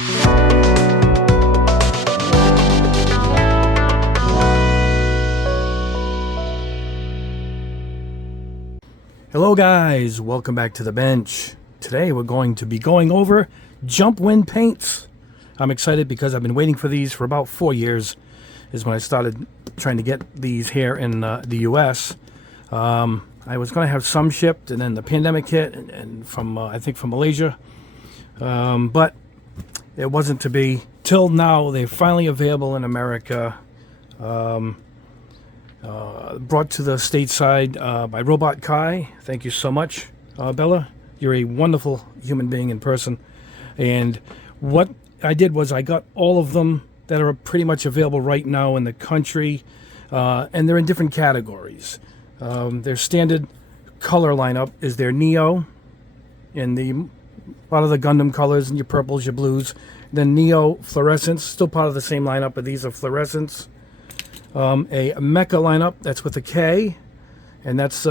Hello guys, welcome back to the bench. Today we're going to be going over Jumpwind paints. I'm excited because I've been waiting for these for about 4 years. Is when I started trying to get these here in the US. I was going to have some shipped, and then the pandemic hit, and from I think from Malaysia, but it wasn't to be. Till now, they're finally available in America. Brought to the stateside by Robot Kai. Thank you so much, Bella. You're a wonderful human being in person. And what I did was I got all of them that are pretty much available right now in the country, and they're in different categories. Their standard color lineup is their Neo, and a lot of the Gundam colors, and your purples, your blues. Then Neo Fluorescence, still part of the same lineup, but these are Fluorescence. A Mecha lineup, that's with a K, and that's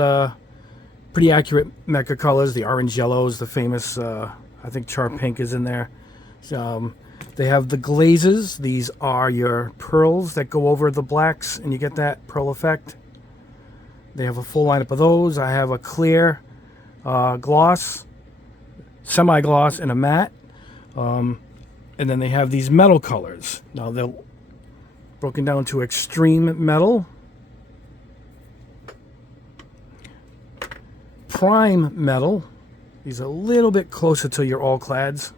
pretty accurate Mecha colors. The orange yellows, the famous, I think Char Pink is in there. They have the glazes. These are your pearls that go over the blacks, and you get that pearl effect. They have a full lineup of those. I have a clear gloss, semi-gloss, and a matte. And then they have these metal colors. Now they're broken down to extreme metal, prime metal. These are a little bit closer to your all-clads.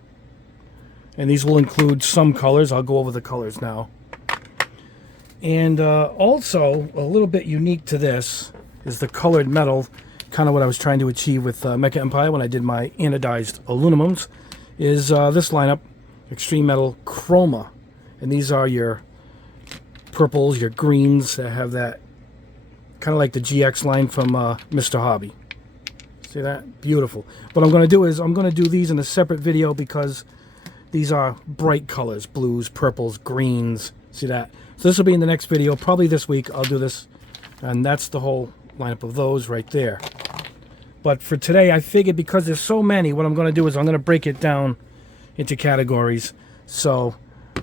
And these will include some colors. I'll go over the colors now. And also, a little bit unique to this is the colored metal, kind of what I was trying to achieve with Mecha Empire when I did my anodized aluminums, is this lineup, Extreme Metal Chroma. And these are your purples, your greens that have that, kind of like the GX line from Mr. Hobby. See that? Beautiful. What I'm going to do is I'm going to do these in a separate video because these are bright colors, blues, purples, greens. See that? So this will be in the next video. Probably this week I'll do this. And that's the whole lineup of those right there. But for today, I figured because there's so many, what I'm going to do is I'm going to break it down into categories. So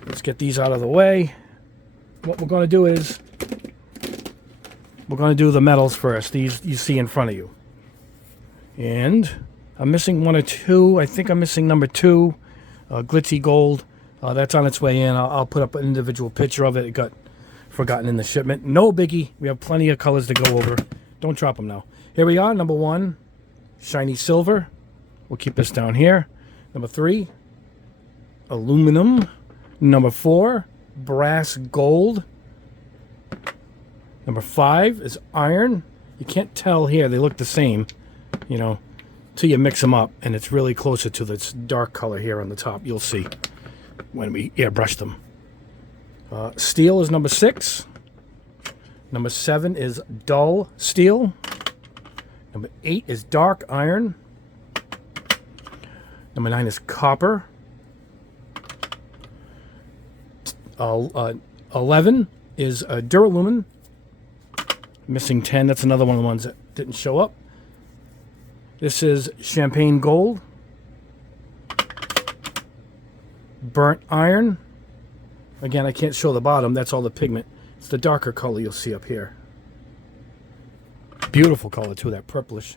let's get these out of the way. What we're going to do is we're going to do the metals first. These you see in front of you. And I'm missing one or two. I think I'm missing number 2. Glitzy gold, that's on its way in. I'll put up an individual picture of it. It got forgotten in the shipment. No biggie. We have plenty of colors to go over. Don't drop them now. Here we are. Number 1, shiny silver. We'll keep this down here. Number 3, aluminum. Number 4, brass gold. Number 5 is iron. You can't tell here. They look the same, you know, till you mix them up, and it's really closer to this dark color here on the top. You'll see when we airbrush them. Steel is number 6. Number 7 is dull steel. Number 8 is dark iron. Number 9 is copper. 11 is duralumin. Missing 10. That's another one of the ones that didn't show up. This is champagne gold, burnt iron. Again, I can't show the bottom. That's all the pigment. It's the darker color you'll see up here. Beautiful color too, that purplish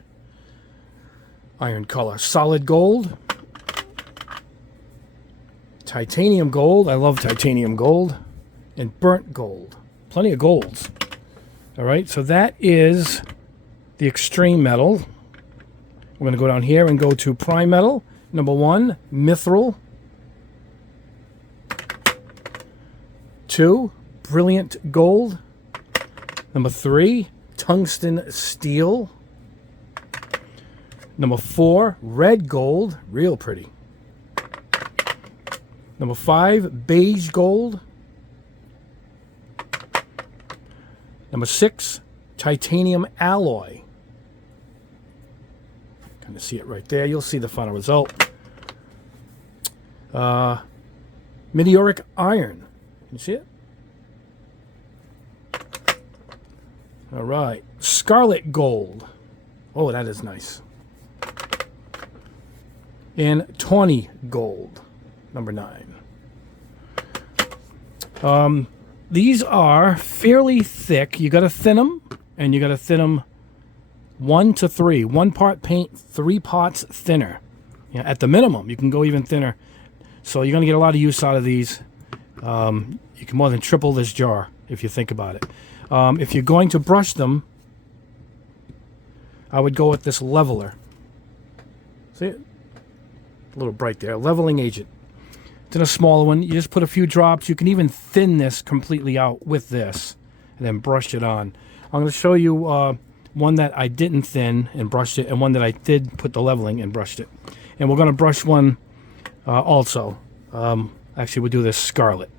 iron color. Solid gold, titanium gold. I love titanium gold, and burnt gold. Plenty of golds. All right, so that is the extreme metal. We're going to go down here and go to prime metal. Number 1, mithril. 2, brilliant gold. Number 3, tungsten steel. Number 4, red gold. Real pretty. Number 5, beige gold. Number 6, titanium alloy. Kind of see it right there. You'll see the final result. Meteoric iron. Can you see it? All right. Scarlet gold. Oh, that is nice. And tawny gold. Number 9. These are fairly thick. You got to thin them, and you got to thin them 1 to 3. 1 part paint, 3 parts thinner. Yeah, at the minimum, you can go even thinner. So you're going to get a lot of use out of these. You can more than triple this jar if you think about it. If you're going to brush them, I would go with this leveler. See it? A little bright there. Leveling agent. It's in a smaller one. You just put a few drops. You can even thin this completely out with this and then brush it on. I'm going to show you one that I didn't thin and brushed it, and one that I did put the leveling and brushed it. And we're going to brush one also. Actually, we'll do this scarlet.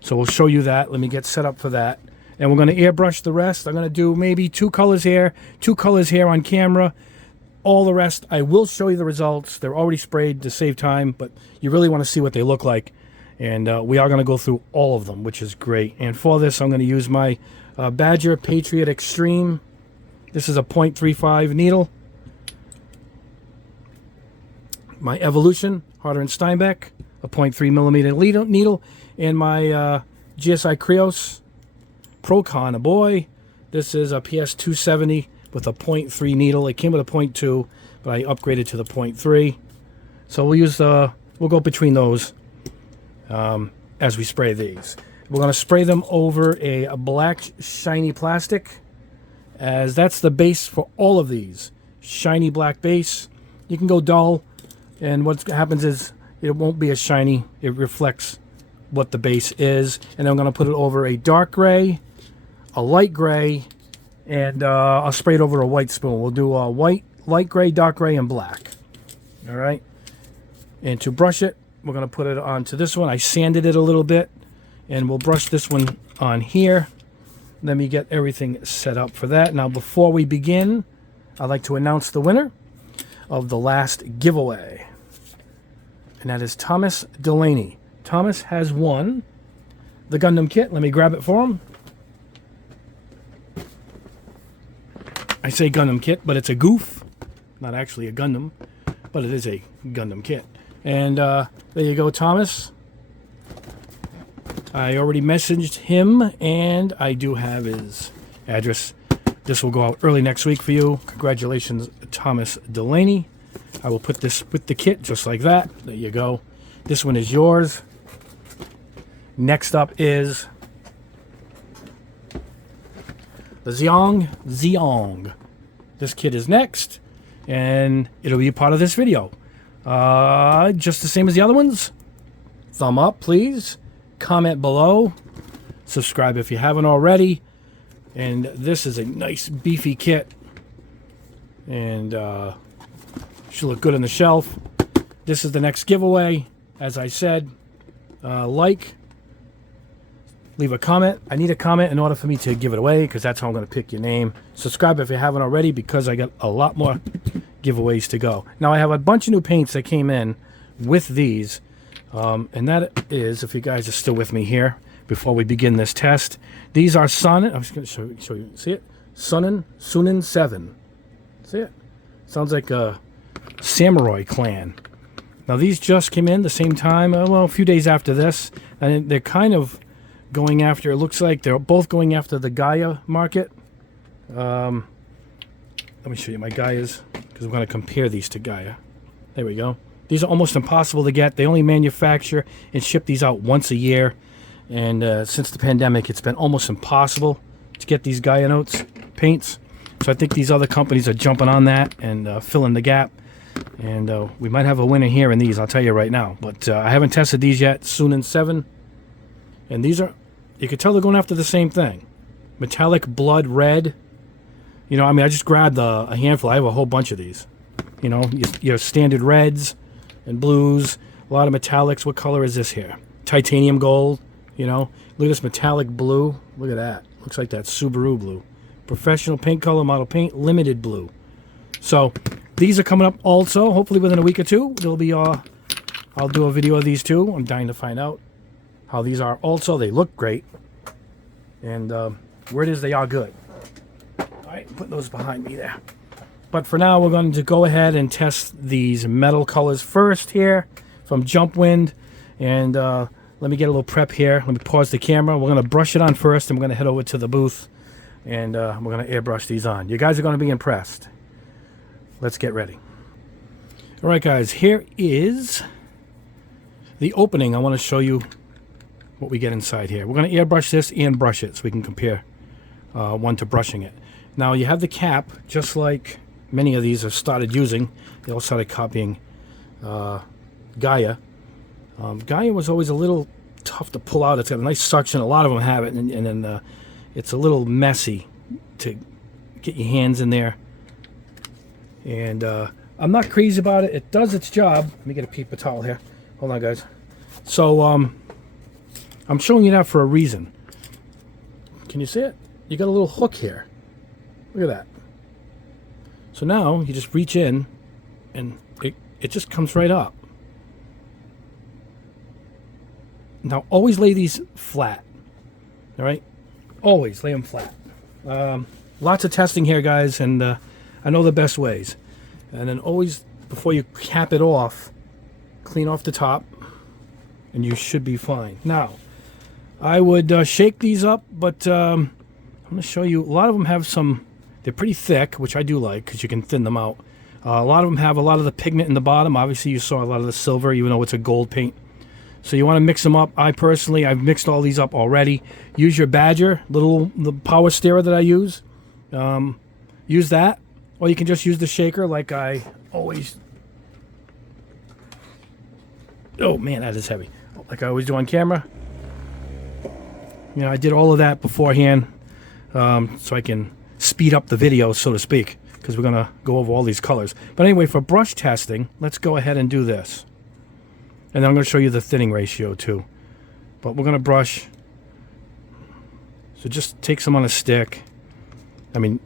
So we'll show you that. Let me get set up for that. And we're going to airbrush the rest. I'm going to do maybe 2 colors here, 2 colors here on camera. All the rest, I will show you the results. They're already sprayed to save time, but you really want to see what they look like. And we are going to go through all of them, which is great. And for this, I'm going to use my Badger Patriot Extreme. This is a 0.35 needle. My Evolution, Harder & Steinbeck, a 0.3 millimeter needle. And my GSI Krios Procon, a boy. This is a PS270 with a 0.3 needle. It came with a 0.2, but I upgraded to the 0.3. So we'll use we'll go between those as we spray these. We're going to spray them over a black shiny plastic, as that's the base for all of these. Shiny black base. You can go dull, and what happens is it won't be as shiny. It reflects what the base is. And I'm going to put it over a dark gray, a light gray, and I'll spray it over a white spoon. We'll do a white, light gray, dark gray, and black. All right. And to brush it, we're going to put it onto this one. I sanded it a little bit, and we'll brush this one on here. Let me get everything set up for that. Now, before we begin, I'd like to announce the winner of the last giveaway, and that is Thomas Delaney. Thomas has won the Gundam kit. Let me grab it for him. I say Gundam kit, but it's a goof. Not actually a Gundam, but it is a Gundam kit. And there you go, Thomas. I already messaged him, and I do have his address. This will go out early next week for you. Congratulations, Thomas Delaney. I will put this with the kit just like that. There you go. This one is yours. Next up is the Zeong. This kit is next, and it'll be a part of this video. Just the same as the other ones. Thumb up, please. Comment below. Subscribe if you haven't already. And this is a nice beefy kit, and should look good on the shelf. This is the next giveaway. As I said, leave a comment. I need a comment in order for me to give it away, because that's how I'm going to pick your name. Subscribe if you haven't already, because I got a lot more giveaways to go. Now, I have a bunch of new paints that came in with these, and that is, if you guys are still with me here before we begin this test, these are Sun. I'm just going to show you. See it? Sunin 7. See it? Sounds like a samurai clan. Now, these just came in the same time, well, a few days after this, and they're kind of going after, it looks like they're both going after the Gaia market. Let me show you my Gaias, because I'm going to compare these to Gaia. There we go. These are almost impossible to get. They only manufacture and ship these out once a year, and since the pandemic, it's been almost impossible to get these Gaia Notes paints. So I think these other companies are jumping on that and filling the gap. And we might have a winner here in these, I'll tell you right now. But I haven't tested these yet. Sunin 7. And these are, you can tell they're going after the same thing. Metallic blood red. You know, I mean, I just grabbed a handful. I have a whole bunch of these. You know, your standard reds and blues. A lot of metallics. What color is this here? Titanium gold. You know, look at this metallic blue. Look at that. Looks like that Subaru blue. Professional paint color, model paint, limited blue. So these are coming up also. Hopefully within a week or two, there'll be I'll do a video of these too. I'm dying to find out how these are. Also, they look great, and word is they are good. All right, put those behind me there. But for now, we're going to go ahead and test these metal colors first here from Jumpwind, and let me get a little prep here. Let me pause the camera. We're going to brush it on first, and we're going to head over to the booth, and we're going to airbrush these on. You guys are going to be impressed. Let's get ready. All right, guys, here is the opening. I want to show you what we get inside here. We're going to airbrush this and brush it so we can compare one to brushing it. Now, you have the cap, just like many of these have started using. They all started copying Gaia. Gaia was always a little tough to pull out. It's got a nice suction. A lot of them have it, and then it's a little messy to get your hands in there. And I'm not crazy about it. It does its job. Let me get a paper towel here. Hold on, guys. So I'm showing you that for a reason. Can you see it? You got a little hook here. Look at that. So now you just reach in, and it just comes right up. Now always lay these flat. All right? Always lay them flat. Lots of testing here, guys, and I know the best ways. And then always, before you cap it off, clean off the top, and you should be fine. Now, I would shake these up, but I'm going to show you. A lot of them have some, they're pretty thick, which I do like because you can thin them out. A lot of them have a lot of the pigment in the bottom. Obviously, you saw a lot of the silver, even though it's a gold paint. So you want to mix them up. I've mixed all these up already. Use your Badger, the power stirrer that I use. Use that. Or you can just use the shaker like I always... Oh, man, that is heavy. Like I always do on camera. You know, I did all of that beforehand so I can speed up the video, so to speak, because we're going to go over all these colors. But anyway, for brush testing, let's go ahead and do this. And then I'm going to show you the thinning ratio, too. But we're going to brush. So just take some on a stick. I mean...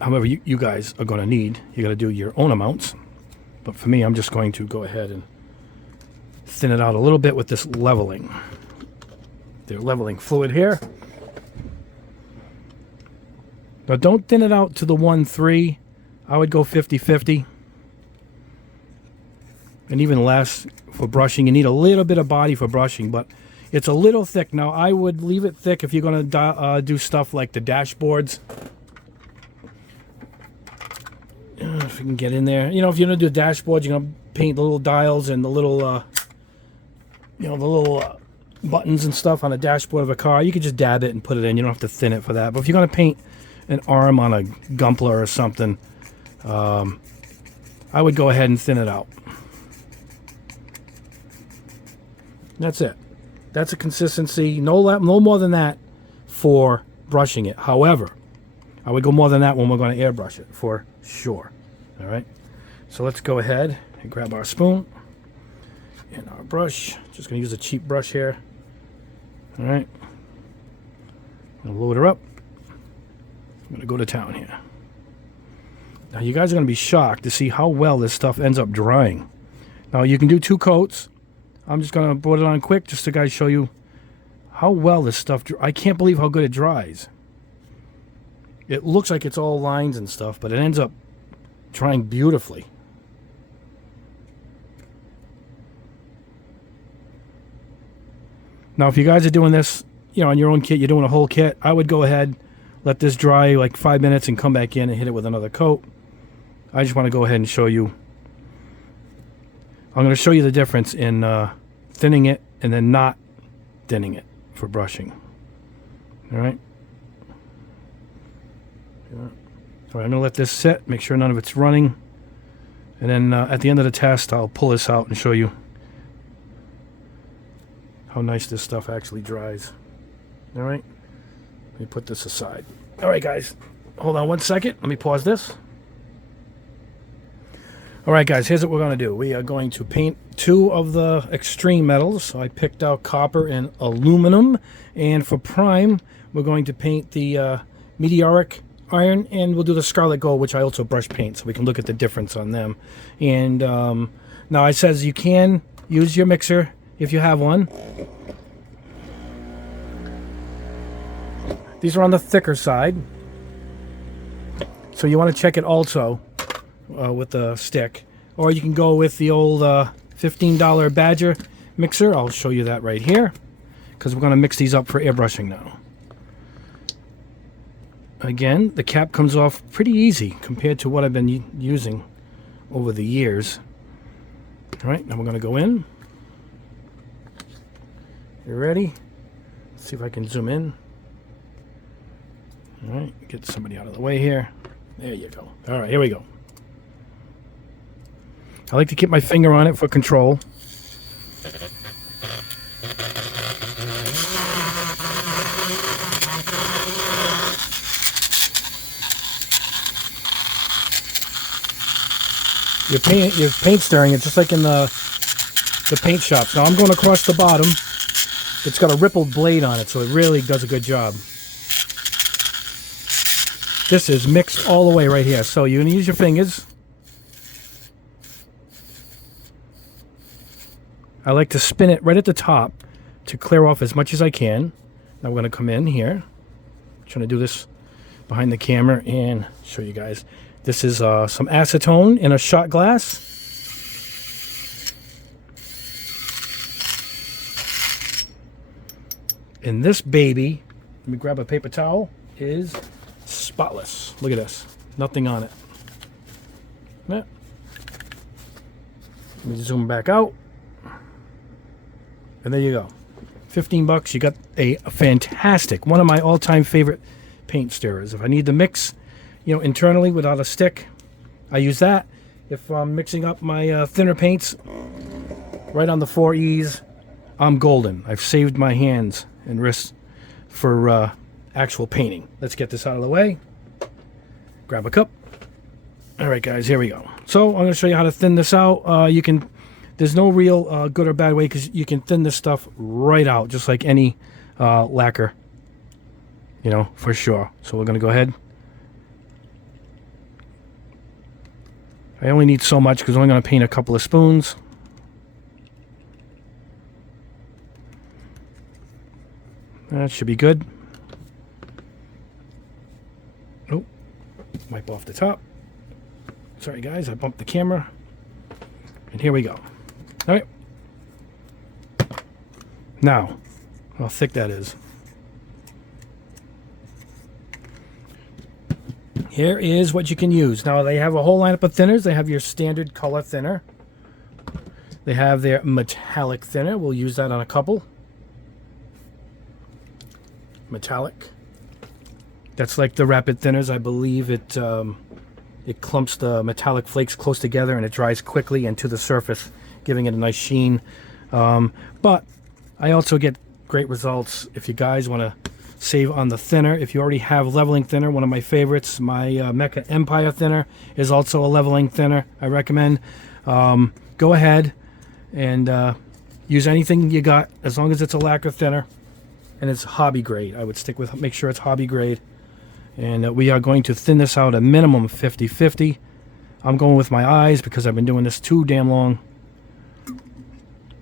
However, you guys are going to need, you got to do your own amounts. But for me, I'm just going to go ahead and thin it out a little bit with this leveling. The leveling fluid here. Now, don't thin it out to the 1-3. I would go 50-50. And even less for brushing. You need a little bit of body for brushing, but it's a little thick. Now, I would leave it thick if you're going to do stuff like the dashboards. If you can get in there, you know, if you're gonna do a dashboard, you're gonna paint the little dials and the little, you know, the little buttons and stuff on a dashboard of a car. You could just dab it and put it in. You don't have to thin it for that. But if you're gonna paint an arm on a Gumpler or something, I would go ahead and thin it out. That's it. That's a consistency. No more than that for brushing it. However, I would go more than that when we're going to airbrush it, for sure. All right. So let's go ahead and grab our spoon and our brush. Just going to use a cheap brush here. All right. I'm going to load her up. I'm going to go to town here. Now, you guys are going to be shocked to see how well this stuff ends up drying. Now, you can do 2 coats. I'm just going to put it on quick just to guys show you how well this stuff... I can't believe how good it dries. It looks like it's all lines and stuff, but it ends up drying beautifully. Now, if you guys are doing this, you know, on your own kit, you're doing a whole kit, I would go ahead, let this dry like 5 minutes and come back in and hit it with another coat. I just want to go ahead and show you. I'm going to show you the difference in thinning it and then not thinning it for brushing. All right. All right, I'm going to let this sit, make sure none of it's running. And then at the end of the test, I'll pull this out and show you how nice this stuff actually dries. All right. Let me put this aside. All right, guys. Hold on 1 second. Let me pause this. All right, guys, here's what we're going to do. We are going to paint 2 of the extreme metals. So I picked out copper and aluminum. And for prime, we're going to paint the meteoric iron, and we'll do the scarlet gold, which I also brush paint, so we can look at the difference on them. And now it says you can use your mixer if you have one. These are on the thicker side, so you want to check it also with the stick. Or you can go with the old $15 Badger. mixer, I'll show you that right here, because we're going to mix these up for airbrushing now. Again, the cap comes off pretty easy compared to what I've been using over the years. All right, now we're going to go in. You ready? Let's see if I can zoom in. All right, get somebody out of the way here. There you go. All right, here we go. I like to keep my finger on it for control. You're paint stirring it just like in the paint shops. Now I'm going across the bottom. It's got a rippled blade on it, so it really does a good job. This is mixed all the way right here. So you're going to use your fingers. I like to spin it right at the top to clear off as much as I can. Now we're going to come in here. I'm trying to do this behind the camera and show you guys. This is some acetone in a shot glass. And this baby, let me grab a paper towel, is spotless. Look at this. Nothing on it. Yeah. Let me zoom back out. And there you go. 15 bucks. You got a fantastic, one of my all-time favorite paint stirrers. If I need to mix, you know, internally without a stick, I use that. If I'm mixing up my thinner paints right on the 4Es, I'm golden. I've saved my hands and wrists for actual painting. Let's get this out of the way. Grab a cup. All right, guys, here we go. So I'm going to show you how to thin this out. There's no real good or bad way, because you can thin this stuff right out just like any lacquer, you know, for sure. So we're going to go ahead. I only need so much because I'm only going to paint a couple of spoons. That should be good. Oh, wipe off the top. Sorry guys, I bumped the camera. And here we go. All right. Now, how thick that is. Here is what you can use. Now they have a whole lineup of thinners. They have your standard color thinner. They have their metallic thinner. We'll use that on a couple. Metallic. That's like the rapid thinners. I believe it clumps the metallic flakes close together and it dries quickly and to the surface, giving it a nice sheen. But I also get great results if you guys want to save on the thinner. If you already have leveling thinner, one of my favorites, my Mecha Empire thinner is also a leveling thinner. I recommend. Go ahead and use anything you got, as long as it's a lacquer thinner and it's hobby grade. I would stick with, make sure it's hobby grade. And we are going to thin this out a minimum 50-50. I'm going with my eyes because I've been doing this too damn long.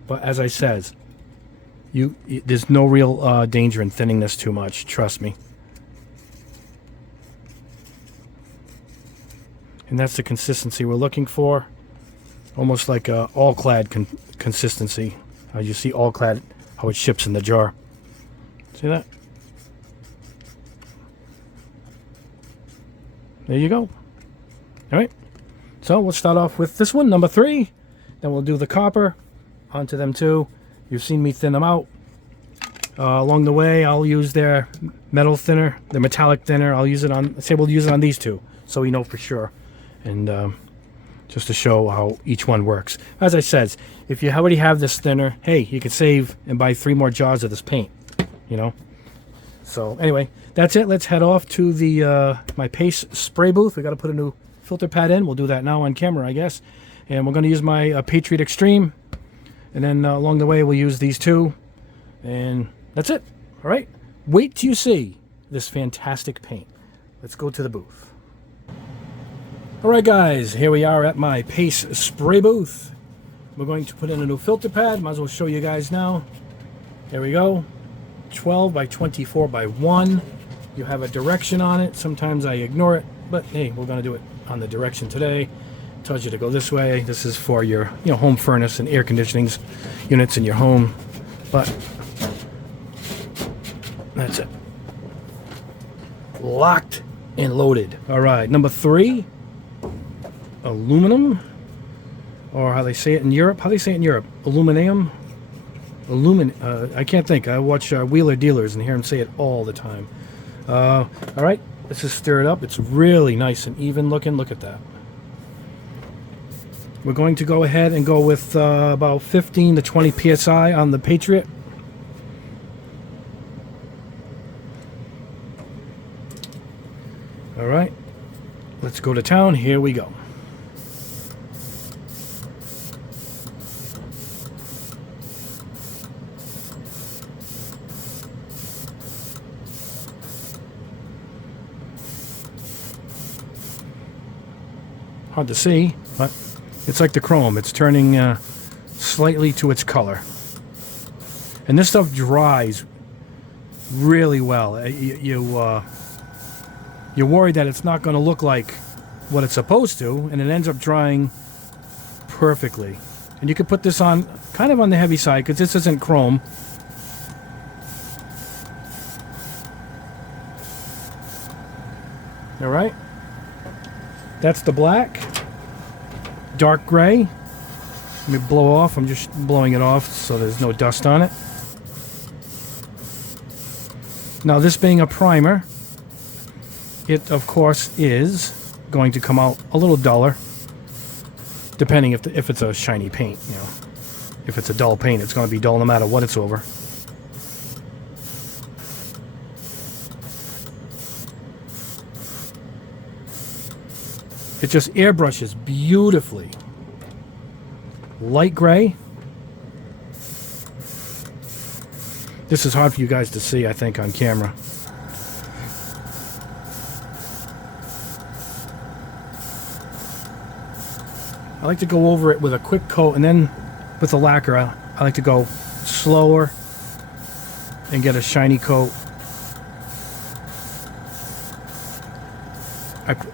But as I said, there's no real danger in thinning this too much. Trust me. And that's the consistency we're looking for. Almost like a all-clad consistency. You see all-clad, how it ships in the jar. See that? There you go. All right. So we'll start off with this one, number 3. Then we'll do the copper onto them too. You've seen me thin them out. Along the way, I'll use their metal thinner, their metallic thinner. I'll use it on, say we'll use it on these two, so we know for sure. And just to show how each one works. As I said, if you already have this thinner, hey, you could save and buy 3 more jars of this paint, you know. So anyway, that's it. Let's head off to the my paste spray booth. We got to put a new filter pad in. We'll do that now on camera, I guess. And we're going to use my Patriot Extreme. And then along the way, we'll use these two. And that's it. All right. Wait till you see this fantastic paint. Let's go to the booth. All right, guys. Here we are at my paste spray booth. We're going to put in a new filter pad. Might as well show you guys now. There we go. 12 by 24 by 1. You have a direction on it. Sometimes I ignore it. But, hey, we're going to do it on the direction today. Tells you to go this way. This is for your home furnace and air conditioning units in your home. But that's it. Locked and loaded. All right, number 3, aluminum, or how they say it in Europe. How do they say it in Europe? Aluminum. I can't think. I watch Wheeler Dealers and hear them say it all the time. All right, let's just stir it up. It's really nice and even looking. Look at that. We're going to go ahead and go with about 15 to 20 psi on the Patriot. All right, let's go to town. Here we go. Hard to see, but it's like the chrome. It's turning slightly to its color. And this stuff dries really well. You're worried that it's not going to look like what it's supposed to, and it ends up drying perfectly. And you can put this on kind of on the heavy side because this isn't chrome. All right. That's the black. Dark gray. Let me blow off. I'm just blowing it off so there's no dust on it. Now, this being a primer, it of course is going to come out a little duller, depending if it's a shiny paint. If it's a dull paint, it's going to be dull no matter what it's over. It just airbrushes beautifully. Light gray. This is hard for you guys to see, I think, on camera. I like to go over it with a quick coat, and then with the lacquer, I like to go slower and get a shiny coat.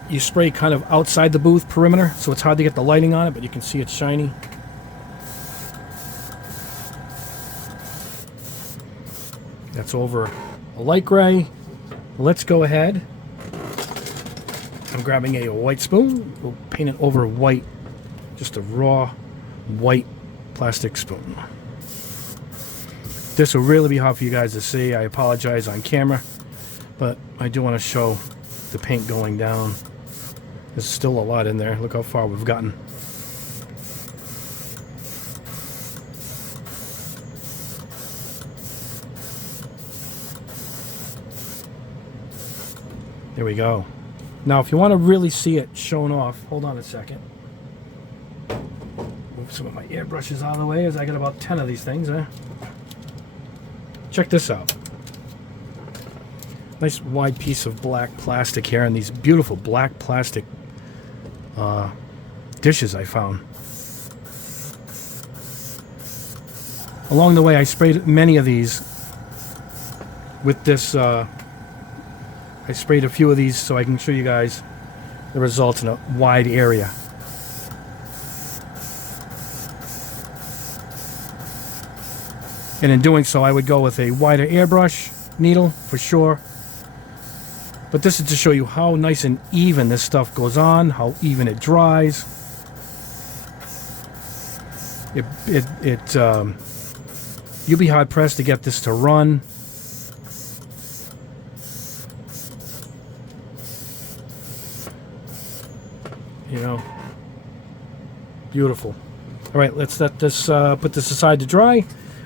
You spray kind of outside the booth perimeter, so it's hard to get the lighting on it, but you can see it's shiny. That's over a light gray. Let's go ahead. I'm grabbing a white spoon. We'll paint it over white. Just a raw white plastic spoon. This will really be hard for you guys to see. I apologize on camera, but I do want to show the paint going down. There's still a lot in there. Look how far we've gotten. There we go. Now, if you want to really see it shown off, hold on a second. Move some of my airbrushes out of the way, as I got about 10 of these things. Check this out. Nice wide piece of black plastic here, and these beautiful black plastic dishes I found. Along the way, I sprayed many of these with this. I sprayed a few of these so I can show you guys the results in a wide area. And in doing so, I would go with a wider airbrush needle for sure. But this is to show you how nice and even this stuff goes on, how even it dries. You'll be hard pressed to get this to run. Beautiful. All right, let's let this put this aside to dry.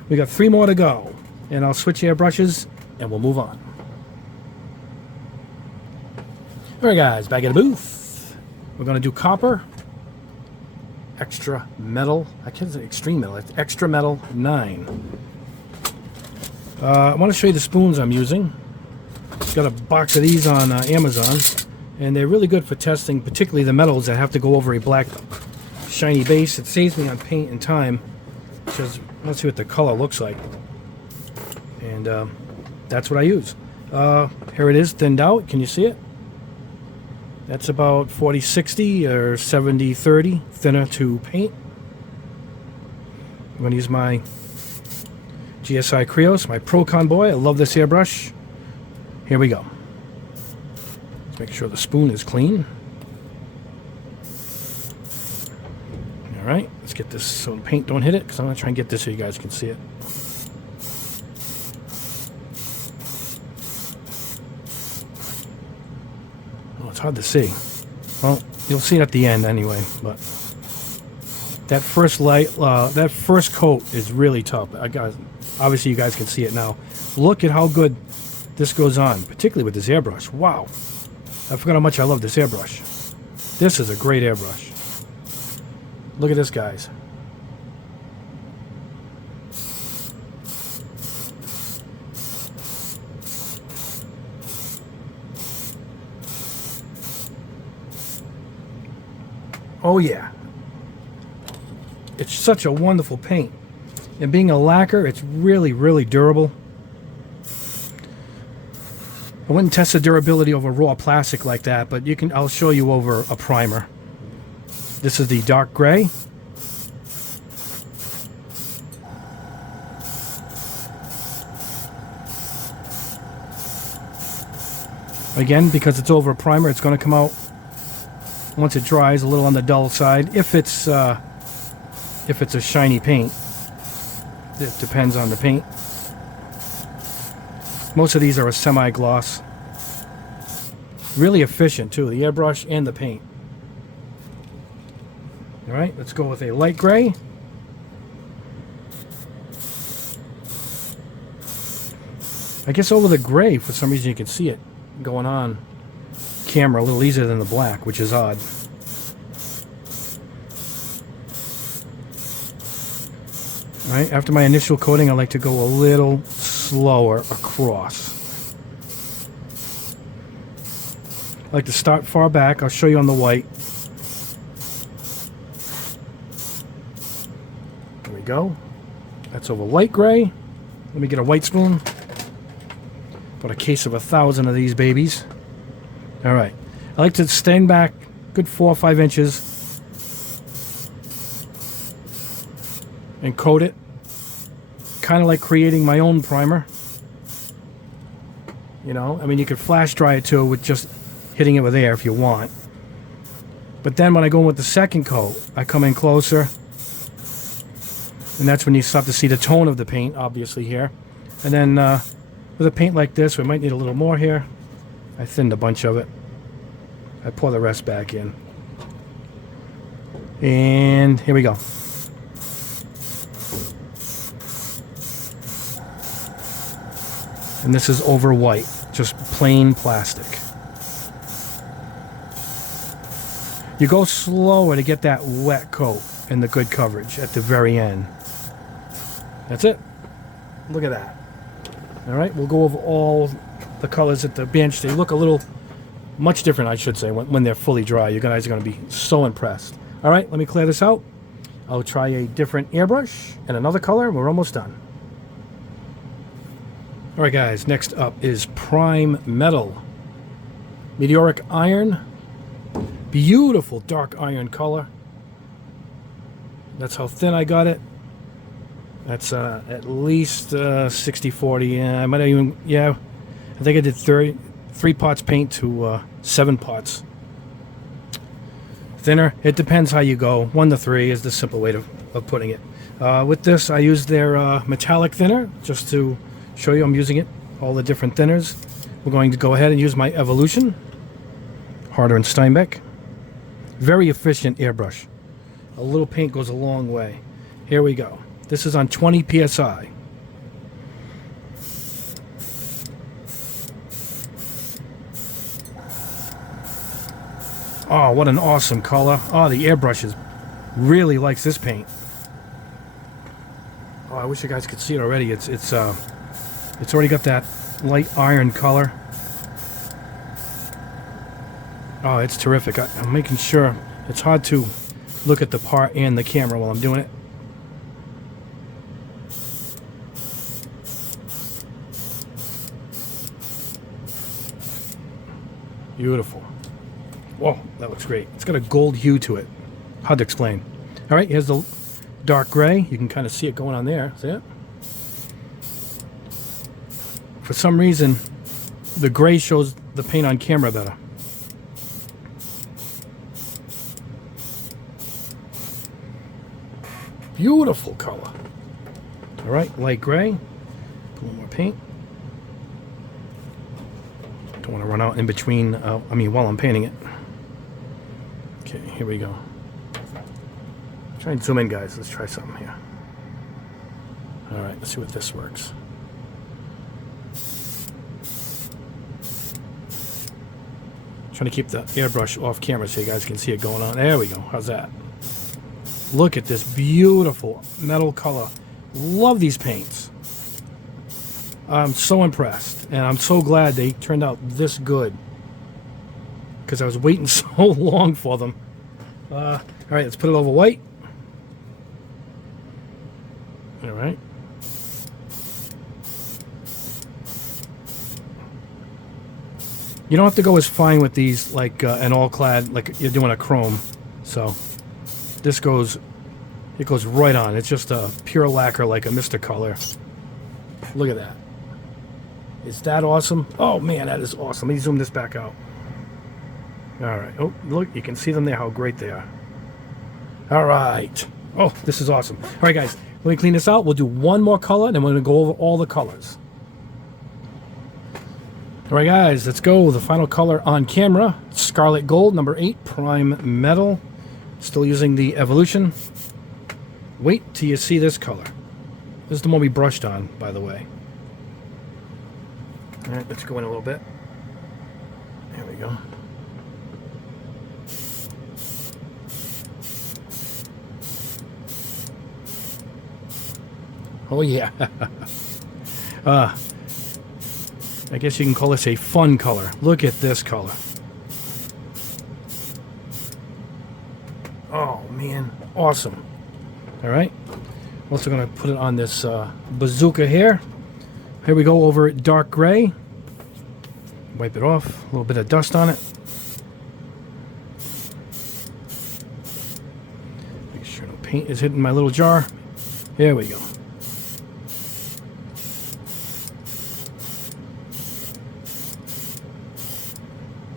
We got 3 more to go, and I'll switch airbrushes and we'll move on. All right, guys, back at the booth. We're going to do copper, extra metal. I can't say extreme metal. It's extra metal 9. I want to show you the spoons I'm using. Got a box of these on Amazon, and they're really good for testing, particularly the metals that have to go over a black shiny base. It saves me on paint and time, because let's see what the color looks like. And that's what I use. Here it is, thinned out. Can you see it? That's about 40-60 or 70-30 thinner to paint. I'm going to use my GSI Krios, my Pro Convoy. I love this airbrush. Here we go. Let's make sure the spoon is clean. Alright, let's get this so the paint don't hit it, because I'm going to try and get this so you guys can see it. Oh, it's hard to see. Well, you'll see it at the end anyway, but that first that first coat is really tough. Obviously you guys can see it now. Look at how good this goes on, particularly with this airbrush. Wow. I forgot how much I love this airbrush. This is a great airbrush. Look at this, guys. Oh yeah. It's such a wonderful paint. And being a lacquer, it's really, really durable. I wouldn't test the durability over raw plastic like that, but I'll show you over a primer. This is the dark gray. Again, because it's over a primer, it's going to come out once it dries a little on the dull side. If it's a shiny paint, it depends on the paint. Most of these are a semi-gloss. Really efficient too, the airbrush and the paint. Alright, let's go with a light gray. I guess over the gray, for some reason you can see it going on camera a little easier than the black, which is odd. Alright, after my initial coating, I like to go a little slower across. I like to start far back. I'll show you on the white. There we go. That's over light gray. Let me get a white spoon. Got a case of 1,000 of these babies. Alright. I like to stand back good 4 or 5 inches and coat it. Kind of like creating my own primer. You know, I mean, you could flash dry it too with just hitting it with air if you want. But then when I go in with the second coat, I come in closer. And that's when you start to see the tone of the paint, obviously, here. And then with a paint like this, we might need a little more here. I thinned a bunch of it. I pour the rest back in. And here we go. And this is over white, just plain plastic. You go slower to get that wet coat and the good coverage at the very end. That's it. Look at that. Alright, we'll go over all the colors at the bench. They look a little, much different, I should say, when they're fully dry. You guys are going to be so impressed. Alright, let me clear this out. I'll try a different airbrush and another color, and we're almost done. Alright guys, next up is Prime Metal. Meteoric Iron. Beautiful dark iron color. That's how thin I got it. That's at least 60-40. I might even, yeah, I think I did 3 pots paint to 7 pots. Thinner, it depends how you go. 1 to 3 is the simple way of putting it. With this, I use their metallic thinner just to show you I'm using it, all the different thinners. We're going to go ahead and use my Evolution, Harder and Steinbeck. Very efficient airbrush. A little paint goes a long way. Here we go. This is on 20 psi. Oh, what an awesome color. Oh, the airbrush really likes this paint. Oh, I wish you guys could see it already. It's already got that light iron color. Oh, it's terrific. I'm making sure. It's hard to look at the part and the camera while I'm doing it. Beautiful. Whoa, that looks great. It's got a gold hue to it. Hard to explain. All right, here's the dark gray. You can kind of see it going on there. See it? For some reason, the gray shows the paint on camera better. Beautiful color. All right, light gray. Put a little more paint. Don't want to run out in between, while I'm painting it. Okay, here we go. Try and zoom in, guys. Let's try something here. All right, let's see what this works. Trying to keep the airbrush off camera so you guys can see it going on. There we go. How's that? Look at this beautiful metal color. Love these paints. I'm so impressed, and I'm so glad they turned out this good, because I was waiting so long for them. All right, let's put it over white. All right. You don't have to go as fine with these like an all-clad, like you're doing a chrome. So this goes, it goes right on. It's just a pure lacquer, like a Mr. Color. Look at that. Is that awesome? Oh man, that is awesome. Let me zoom this back out. All right. Oh, look, you can see them there, how great they are. All right. Oh, this is awesome. All right, guys, let me clean this out. We'll do one more color, and then we're going to go over all the colors. All right, guys, let's go. The final color on camera, Scarlet Gold, number 8, Prime Metal. Still using the Evolution. Wait till you see this color. This is the one we brushed on, by the way. All right, let's go in a little bit. There we go. Oh, yeah. I guess you can call this a fun color. Look at this color. Oh, man. Awesome. All right. Also going to put it on this bazooka here. Here we go over dark gray. Wipe it off. A little bit of dust on it. Make sure no paint is hitting my little jar. There we go.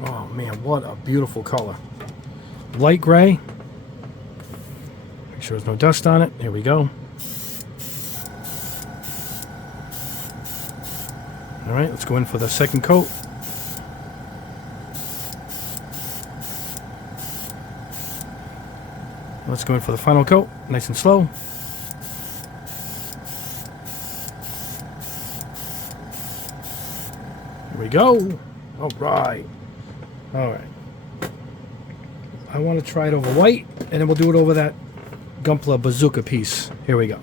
Oh man, what a beautiful color. Light gray. Make sure there's no dust on it. Here we go. All right, let's go in for the second coat. Let's go in for the final coat, nice and slow. Here we go. All right. All right. I want to try it over white, and then we'll do it over that Gunpla bazooka piece. Here we go.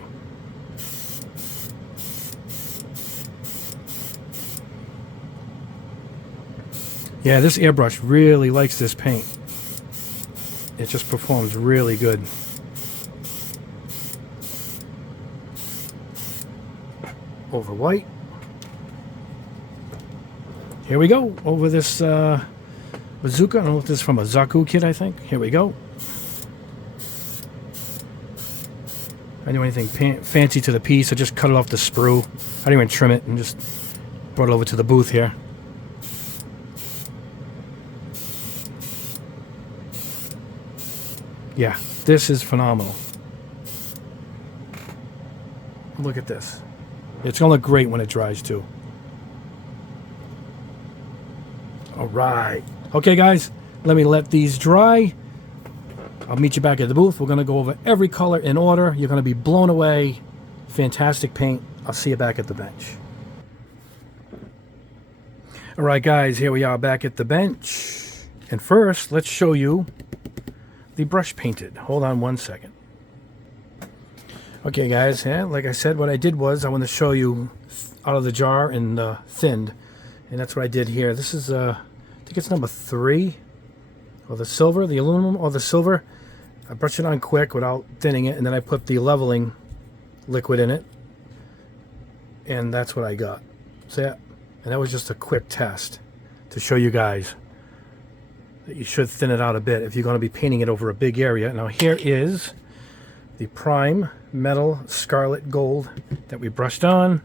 Yeah, this airbrush really likes this paint. It just performs really good. Over white. Here we go. Over this bazooka. I don't know if this is from a Zaku kit, I think. Here we go. I didn't do anything fancy to the piece. I just cut it off the sprue. I didn't even trim it and just brought it over to the booth here. Yeah, this is phenomenal. Look at this. It's going to look great when it dries too. All right. Okay, guys, let me let these dry. I'll meet you back at the booth. We're going to go over every color in order. You're going to be blown away. Fantastic paint. I'll see you back at the bench. All right, guys, here we are back at the bench. And first, let's show you the brush painted. Hold on one second. Okay, guys, yeah, like I said, what I did was I want to show you out of the jar and thinned. And that's what I did here. This is, I think it's number 3. Or the silver, the aluminum or the silver. I brushed it on quick without thinning it, and then I put the leveling liquid in it. And that's what I got. See that? And that was just a quick test to show you guys. You should thin it out a bit if you're going to be painting it over a big area. Now here is the prime metal scarlet gold that we brushed on,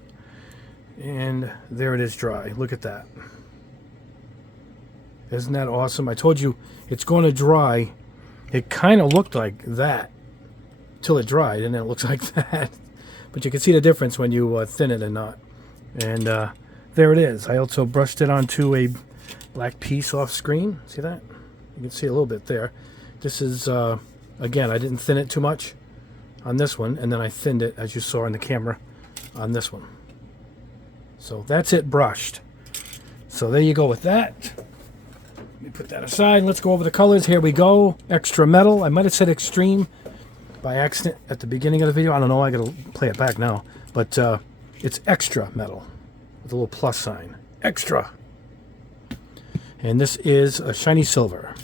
and there it is dry. Look at that. Isn't that awesome? I told you it's going to dry. It kind of looked like that till it dried, and then it looks like that. But you can see the difference when you thin it and not. And there it is. I also brushed it onto a black piece off screen. See that? You can see a little bit there. This is, again, I didn't thin it too much on this one, and then I thinned it, as you saw in the camera, on this one. So that's it brushed. So there you go with that. Let me put that aside. Let's go over the colors. Here we go. Extra metal. I might have said extreme by accident at the beginning of the video. I don't know. I got to play it back now. But it's extra metal with a little plus sign. Extra. And this is a shiny silver.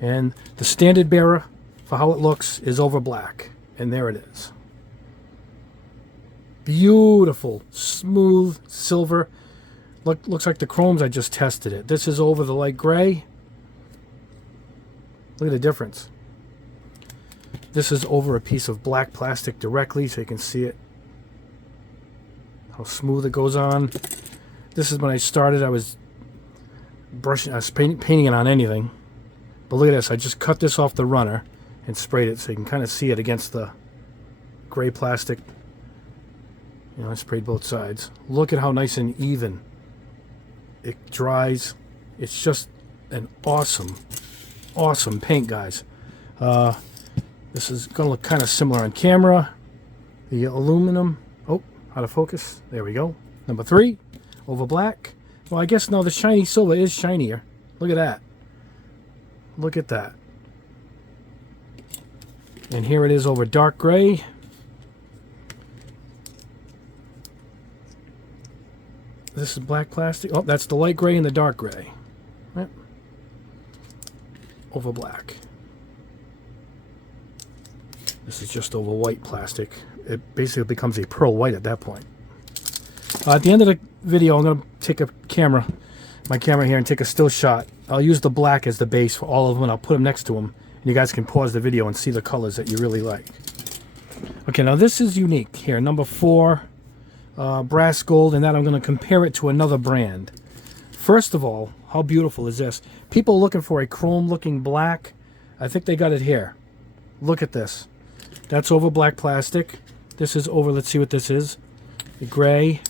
And the standard bearer for how it looks is over black. And there it is. Beautiful, smooth silver. Looks like the chromes, I just tested it. This is over the light gray. Look at the difference. This is over a piece of black plastic directly, so you can see it. How smooth it goes on. This is when I started. I was painting it on anything. But look at this. I just cut this off the runner and sprayed it so you can kind of see it against the gray plastic. You know, I sprayed both sides. Look at how nice and even it dries. It's just an awesome, awesome paint, guys. This is going to look kind of similar on camera. The aluminum. Oh, out of focus. There we go. Number 3, over black. Well, I guess no, the shiny silver is shinier. Look at that. Look at that. And here it is over dark gray. This is black plastic. Oh, that's the light gray and the dark gray. Yep. Over black. This is just over white plastic. It basically becomes a pearl white at that point. At the end of the video, I'm going to take my camera here, and take a still shot. I'll use the black as the base for all of them, and I'll put them next to them. And you guys can pause the video and see the colors that you really like. Okay, now this is unique here. Number 4. Brass gold, and that I'm going to compare it to another brand. First of all, how beautiful is this? People looking for a chrome looking black. I think they got it here. Look at this. That's over black plastic. This is over, let's see what this is. The gray.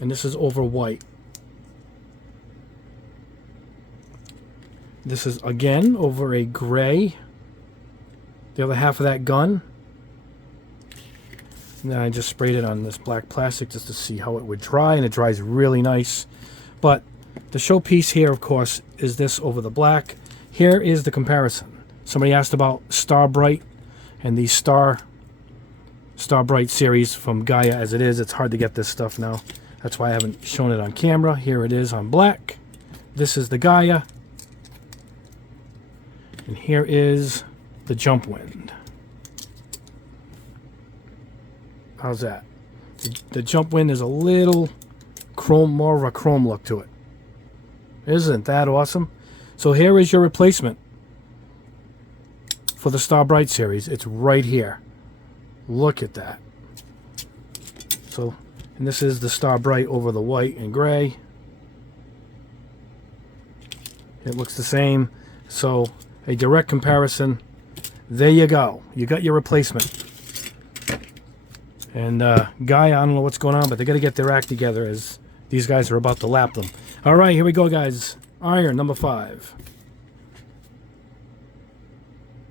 And this is over white. This is again over a gray. The other half of that gun. And then I just sprayed it on this black plastic just to see how it would dry, and it dries really nice. But the showpiece here, of course, is this over the black. Here is the comparison. Somebody asked about Star Bright and the Star Bright series from Gaia as it is. It's hard to get this stuff now. That's why I haven't shown it on camera. Here it is on black. This is the Gaia. And here is the Jumpwind. How's that? The Jumpwind is a little chrome, more of a chrome look to it. Isn't that awesome? So here is your replacement for the Star Bright series. It's right here. Look at that. So, and this is the Star Bright over the white and gray. It looks the same. So, a direct comparison. There you go. You got your replacement. And Gaia, I don't know what's going on, but they got to get their act together as these guys are about to lap them. All right, here we go, guys. Iron, number 5.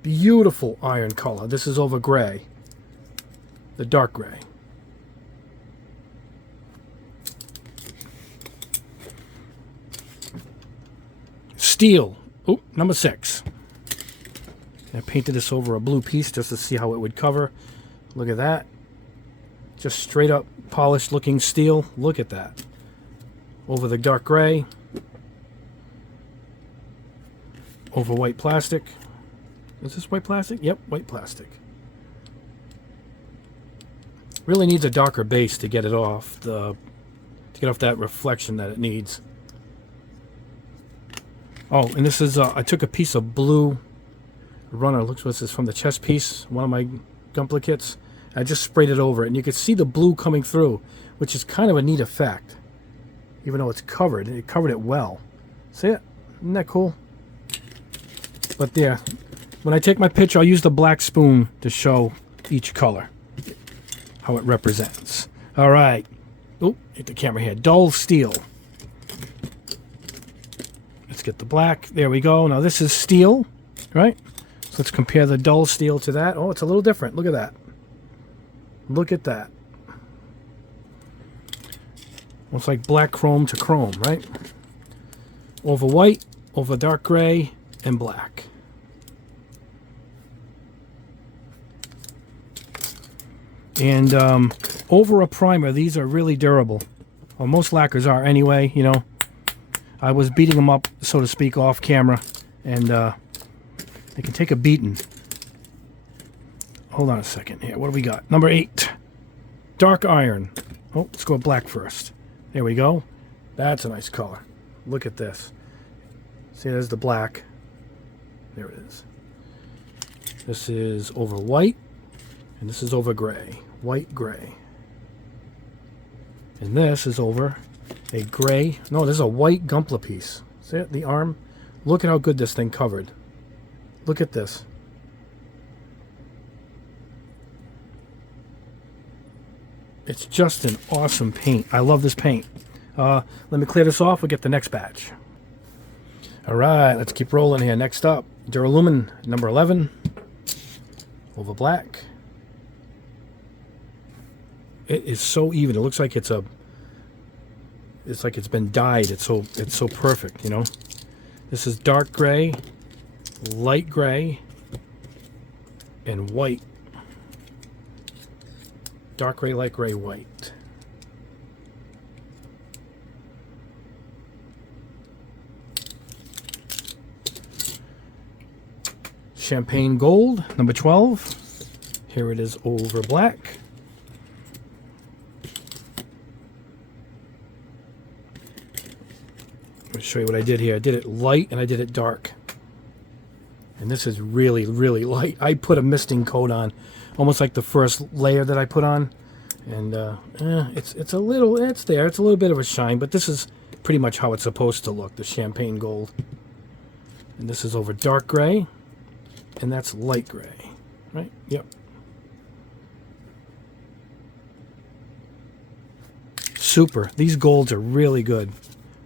Beautiful iron color. This is over gray. The dark gray. Steel. Oh, number 6. I painted this over a blue piece just to see how it would cover. Look at that. Just straight up polished looking steel. Look at that. Over the dark gray. Over white plastic. Is this white plastic? Yep, white plastic. Really needs a darker base to get it off that reflection that it needs. Oh, and this is, I took a piece of blue runner. Looks what this is from the chest piece, one of my Gunpla kits. I just sprayed it over it, and you can see the blue coming through, which is kind of a neat effect. Even though it's covered, it covered it well. See it? Isn't that cool? But there, when I take my picture, I'll use the black spoon to show each color, how it represents. All right. Oh, get the camera here. Dull steel. Let's get the black. There we go. Now this is steel, right? So let's compare the dull steel to that. Oh, it's a little different. Look at that. Look at that. Looks like black chrome to chrome, right? Over white, over dark gray, and black. And over a primer, these are really durable. Well, most lacquers are anyway, you know. I was beating them up, so to speak, off camera, and they can take a beating. Hold on a second here. What do we got? Number 8. Dark iron. Oh, let's go black first. There we go. That's a nice color. Look at this. See, there's the black. There it is. This is over white, and this is over gray. White, gray. And this is over a gray. No, this is a white Gunpla piece. See it? The arm. Look at how good this thing covered. Look at this. It's just an awesome paint. I love this paint. Let me clear this off. We'll get the next batch. All right, let's keep rolling here. Next up, Duralumin number 11. Over black. It is so even. It looks like it's like it's been dyed. It's so perfect, you know. This is dark gray, light gray, and white. Dark gray, light gray, white. Champagne gold, number 12. Here it is over black. Let me show you what I did here. I did it light and I did it dark. And this is really, really light. I put a misting coat on, almost like the first layer that I put on. And it's a little, it's there. It's a little bit of a shine, but this is pretty much how it's supposed to look, the champagne gold. And this is over dark gray, and that's light gray, right? Yep. Super. These golds are really good.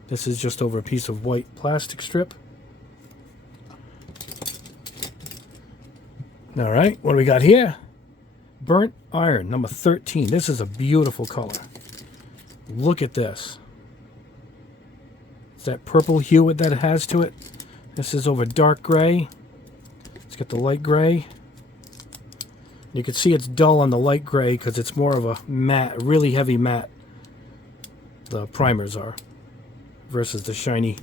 This is just over a piece of white plastic strip. All right, what do we got here? Burnt iron, number 13. This is a beautiful color. Look at this. It's that purple hue that it has to it. This is over dark gray. Let's get the light gray. You can see it's dull on the light gray because it's more of a matte, really heavy matte. The primers are. Versus the shiny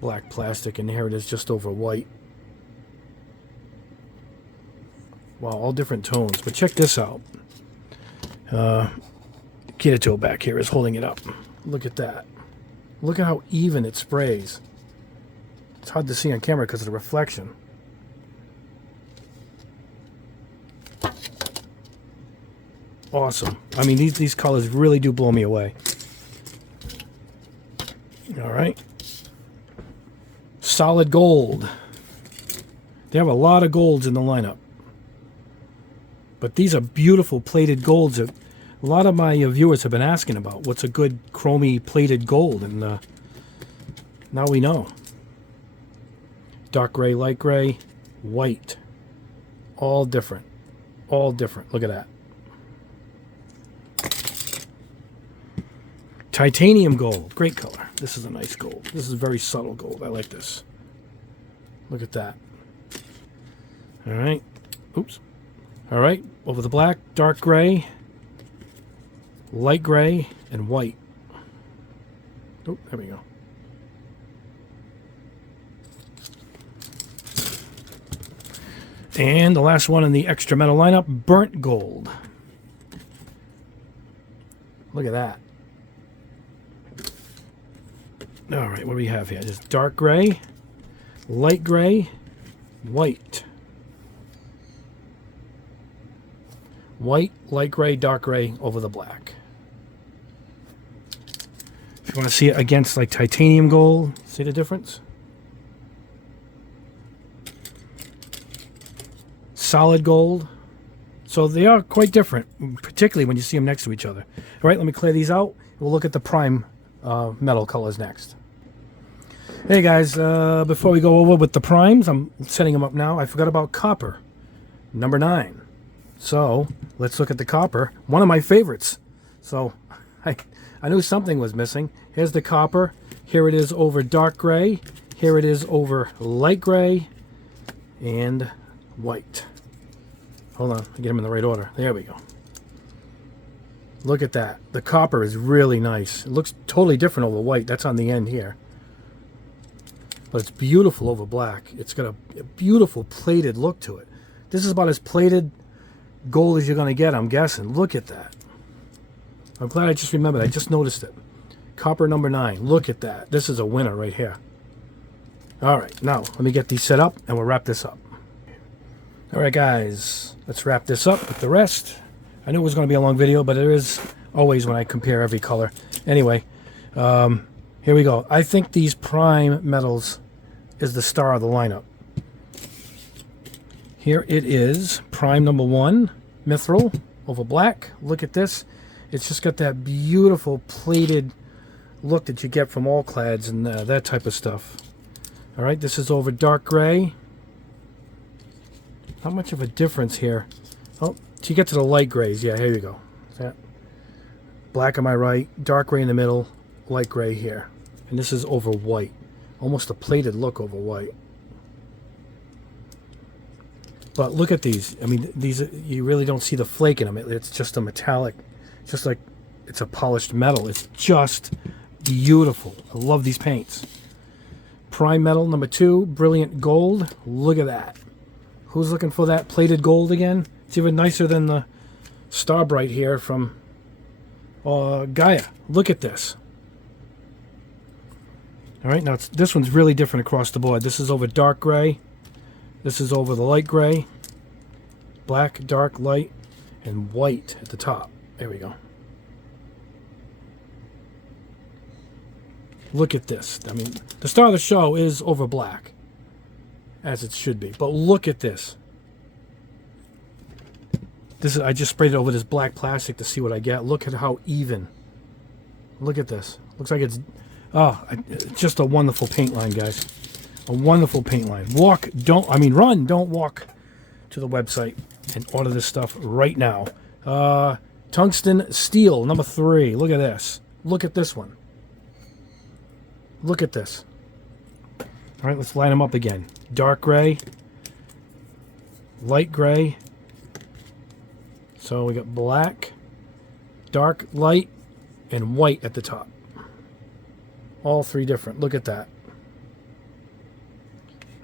black plastic. And here it is just over white. Wow, all different tones. But check this out. Kirito back here is holding it up. Look at that. Look at how even it sprays. It's hard to see on camera because of the reflection. Awesome. I mean, these colors really do blow me away. All right. Solid gold. They have a lot of golds in the lineup. But these are beautiful plated golds that a lot of my viewers have been asking about. What's a good chromy plated gold? And now we know. Dark gray, light gray, white. All different. All different. Look at that. Titanium gold. Great color. This is a nice gold. This is very subtle gold. I like this. Look at that. All right. Oops. All right, over the black, dark gray, light gray, and white. Oh, there we go. And the last one in the extra metal lineup, burnt gold. Look at that. All right, what do we have here? Just dark gray, light gray, white. White, light gray, dark gray over the black. If you want to see it against like titanium gold, see the difference? Solid gold. So they are quite different, particularly when you see them next to each other. All right, let me clear these out. We'll look at the prime metal colors next. Hey guys, before we go over with the primes, I'm setting them up now. I forgot about copper, number 9. So let's look at the copper, one of my favorites. So I knew something was missing. Here's the copper. Here it is over dark gray. Here it is over light gray and white. Hold on, get them in the right order. There we go. Look at that. The copper is really nice. It looks totally different over white. That's on the end here. But it's beautiful over black. It's got a beautiful plated look to it. This is about as plated gold as you're going to get, I'm guessing. Look at that. I'm glad I just remembered. I just noticed it. Copper number 9. Look at that. This is a winner right here. All right, now let me get these set up and we'll wrap this up. All right, guys, let's wrap this up with the rest. I knew it was going to be a long video, but it is always when I compare every color. Anyway, here we go. I think these prime metals is the star of the lineup. Here it is, prime number 1, mithril over black. Look at this. It's just got that beautiful plated look that you get from all clads and that type of stuff. All right, this is over dark gray. Not much of a difference here. Oh, till you get to the light grays. Yeah, here you go. That black on my right, dark gray in the middle, light gray here. And this is over white. Almost a plated look over white. But look at these. I mean, these, you really don't see the flake in them. It's just a metallic, just like it's a polished metal. It's just beautiful. I love these paints. Prime metal number 2, brilliant gold. Look at that. Who's looking for that plated gold again? It's even nicer than the Star Bright here from Gaia. Look at this. All right, now this one's really different across the board. This is over dark gray. This is over the light gray, black, dark, light, and white at the top. There we go. Look at this. I mean, the star of the show is over black, as it should be. But look at this. This is, I just sprayed it over this black plastic to see what I get. Look at how even. Look at this. Looks like it's just a wonderful paint line, guys. A wonderful paint line. Run, don't walk to the website and order this stuff right now. Tungsten steel, number 3. Look at this. Look at this one. Look at this. All right, let's line them up again. Dark gray, light gray. So we got black, dark, light, and white at the top. All 3 different. Look at that.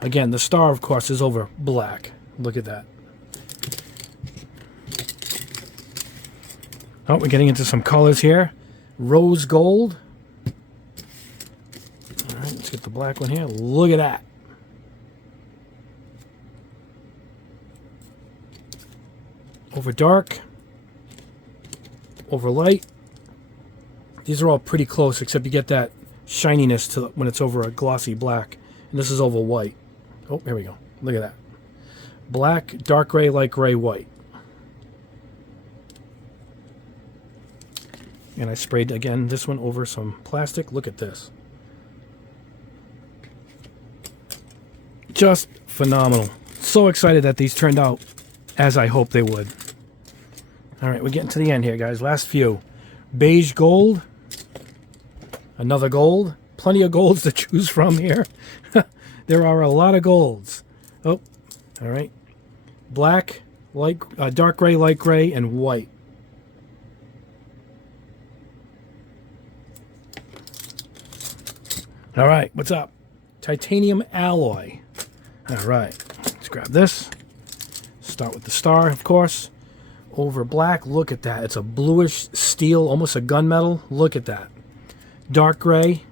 Again, the star, of course, is over black. Look at that. Oh, we're getting into some colors here. Rose gold. All right, let's get the black one here. Look at that. Over dark. Over light. These are all pretty close, except you get that shininess to when it's over a glossy black. And this is over white. Oh, here we go. Look at that. Black, dark gray, light gray, white. And I sprayed, again, this one over some plastic. Look at this. Just phenomenal. So excited that these turned out as I hoped they would. All right, we're getting to the end here, guys. Last few. Beige gold. Another gold. Plenty of golds to choose from here. There are a lot of golds. Oh, all right. Black, light, dark gray, light gray, and white. All right, what's up? Titanium alloy. All right, let's grab this. Start with the star, of course. Over black, look at that. It's a bluish steel, almost a gunmetal. Look at that. Dark gray.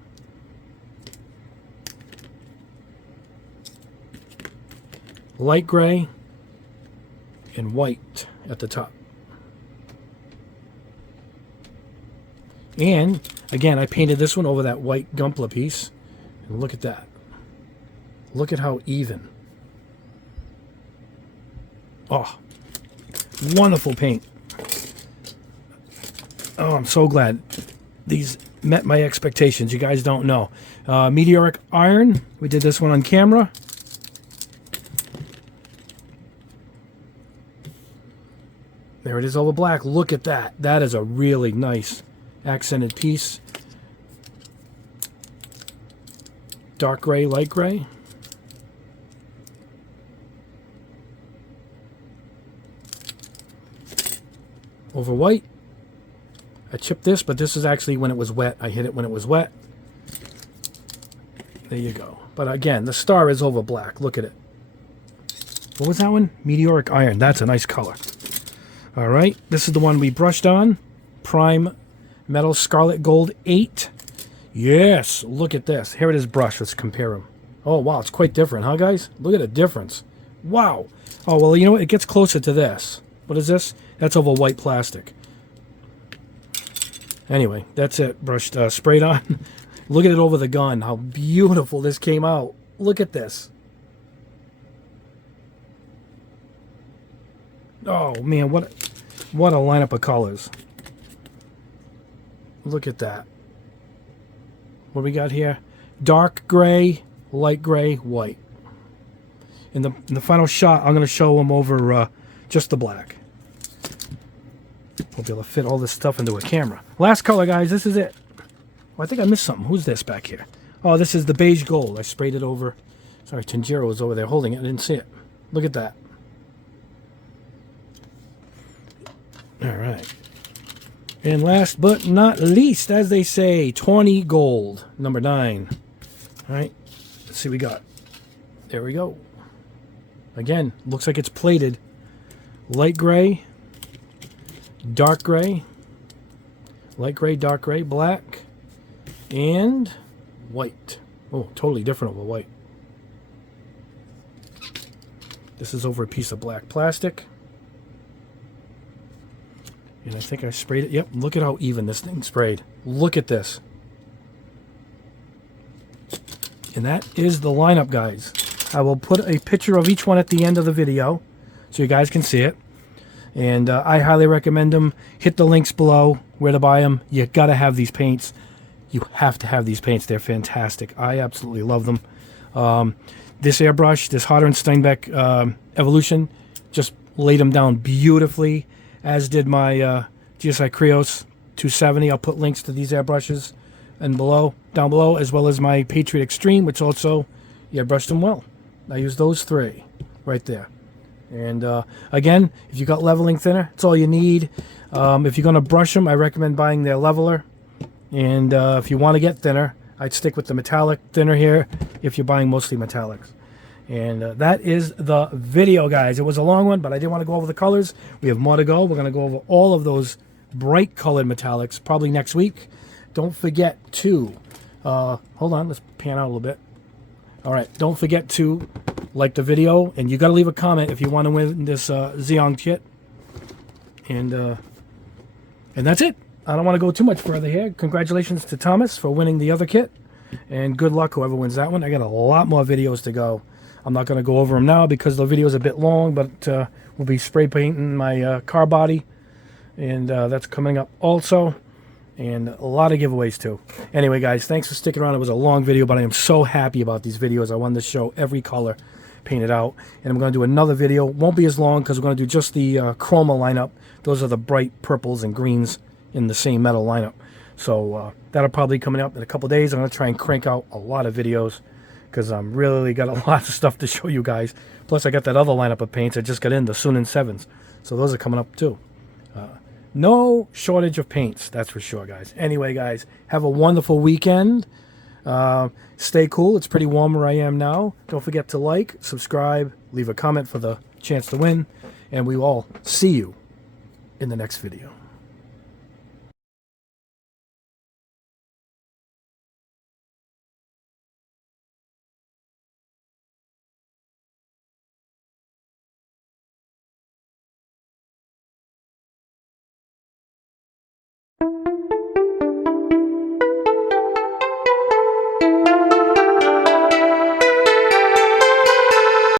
light gray, and white at the top. And again, I painted this one over that white Gunpla piece. And look at that. Look at how even. Oh, wonderful paint. Oh, I'm so glad these met my expectations. You guys don't know. Meteoric Iron. We did this one on camera. There it is over black. Look at that. That is a really nice accented piece. Dark gray, light gray. Over white. I chipped this, but this is actually when it was wet. I hit it when it was wet. There you go. But again, the star is over black. Look at it. What was that one? Meteoric Iron. That's a nice color. All right. This is the one we brushed on. Prime Metal Scarlet Gold 8. Yes. Look at this. Here it is brushed. Let's compare them. Oh, wow. It's quite different, huh, guys? Look at the difference. Wow. Oh, well, you know what? It gets closer to this. What is this? That's over white plastic. Anyway, that's it. Brushed, sprayed on. Look at it over the gun. How beautiful this came out. Look at this. Oh, man, what a lineup of colors. Look at that. What do we got here? Dark gray, light gray, white. In the final shot, I'm going to show them over just the black. We'll be able to fit all this stuff into a camera. Last color, guys. This is it. Oh, I think I missed something. Who's this back here? Oh, this is the beige gold. I sprayed it over. Sorry, Tanjiro was over there holding it. I didn't see it. Look at that. All right. And last but not least, as they say, 20 gold. Number 9. All right. Let's see what we got. There we go. Again, looks like it's plated. Light gray. Dark gray, light gray, dark gray, black, and white. Oh, totally different over white. This is over a piece of black plastic. And I think I sprayed it. Yep, look at how even this thing sprayed. Look at this. And that is the lineup, guys. I will put a picture of each one at the end of the video so you guys can see it. And I highly recommend them. Hit the links below where to buy them. You got to have these paints. You have to have these paints. They're fantastic. I absolutely love them. This airbrush, this Harder and Steinbeck Evolution, just laid them down beautifully, as did my GSI Krios 270. I'll put links to these airbrushes and down below, as well as my Patriot Extreme, which also airbrushed them well. I use those 3 right there. And again, if you got leveling thinner, it's all you need. If you're going to brush them, I recommend buying their leveler. And if you want to get thinner, I'd stick with the metallic thinner here if you're buying mostly metallics. And that is the video, guys. It was a long one, but I didn't want to go over the colors. We have more to go. We're going to go over all of those bright colored metallics probably next week. Don't forget to, hold on, let's pan out a little bit. All right, don't forget to like the video, and you got to leave a comment if you want to win this Xeon kit. And that's it. I don't want to go too much further here. Congratulations to Thomas for winning the other kit, and good luck whoever wins that one. I got a lot more videos to go. I'm not going to go over them now because the video is a bit long, but we'll be spray painting my car body, and that's coming up also. And a lot of giveaways too. Anyway, guys, thanks for sticking around. It was a long video, but I am so happy about these videos. I wanted to show every color painted out. And I'm going to do another video. Won't be as long because we're going to do just the chroma lineup. Those are the bright purples and greens in the same metal lineup. So that'll probably be coming up in a couple days. I'm going to try and crank out a lot of videos because I'm really got a lot of stuff to show you guys. Plus, I got that other lineup of paints I just got in, the Sunin 7s. So those are coming up too. No shortage of paints, that's for sure, guys. Anyway, guys, have a wonderful weekend. Stay cool. It's pretty warm where I am now. Don't forget to like, subscribe, leave a comment for the chance to win. And we will all see you in the next video.